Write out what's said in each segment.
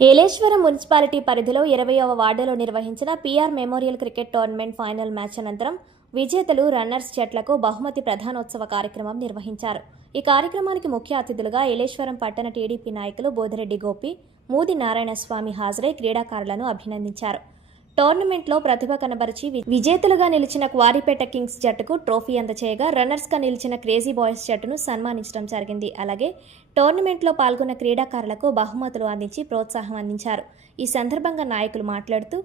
Yeleswaram municipality పరిధిలో 20వ వార్డులో నిర్వహించిన PR memorial cricket tournament final match అనంతరం విజేతలు రన్నర్స్ జట్లకు బహుమతి ప్రధానోత్సవ కార్యక్రమం నిర్వహించారు. ఈ కార్యక్రమానికి ముఖ్య అతిథులుగా ఏలేశ్వరం పట్టణ టీడీపీ నాయకులు బోదిరెడ్డి గోపి, మూది నారాయణస్వామి హాజరై క్రీడాకారులను అభినందించారు. టోర్నమెంట్లో ప్రతిభ కనబరిచి విజేతలుగా నిలిచిన క్వారీపేట కింగ్స్ జట్టుకు ట్రోఫీ అందచేయగా, రన్నర్స్గా నిలిచిన క్రేజీ బాయ్స్ జట్టును సన్మానించడం జరిగింది. అలాగే టోర్నమెంట్లో పాల్గొన్న క్రీడాకారులకు బహుమతులు అందించి ప్రోత్సాహం అందించారు. ఈ సందర్భంగా నాయకులు మాట్లాడుతూ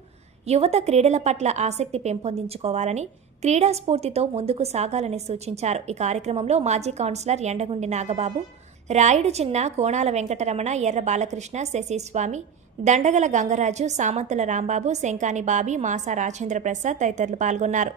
యువత క్రీడల పట్ల ఆసక్తి పెంపొందించుకోవాలని, క్రీడా స్ఫూర్తితో ముందుకు సాగాలని సూచించారు. ఈ కార్యక్రమంలో మాజీ కౌన్సిలర్ ఎండగుండి నాగబాబు, రాయుడు చిన్న, కోణాల వెంకటరమణ, ఎర్ర బాలకృష్ణ, శశిస్వామి, దండగల గంగరాజు, సామంతుల రాంబాబు, శంకాని బాబీ, మాసా రాజేంద్ర ప్రసాద్ తదితరులు పాల్గొన్నారు.